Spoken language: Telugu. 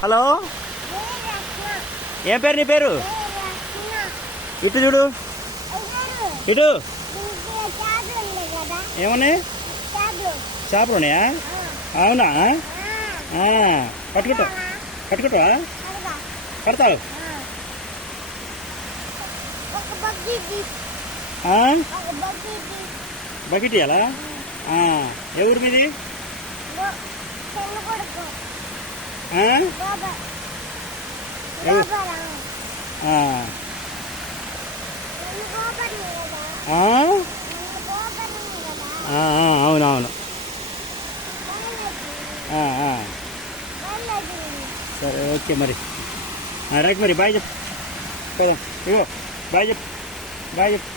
హలో, ఏం పేరు నీ పేరు? ఇటు చూడు, ఇటు ఏమన్నా చేపలు ఉన్నాయా? అవునా? పట్టుకుంటా పట్టుకుంటావా? పడతావు? బకెట్ ఇవ్వాలా? ఏ ఊరు మీది? అవునవును. సరే, ఓకే మరి. రైట్ మరి, బాయ్ చెప్పు. ఇగో బాయ్ చెప్పు, బాయ్ చెప్పు.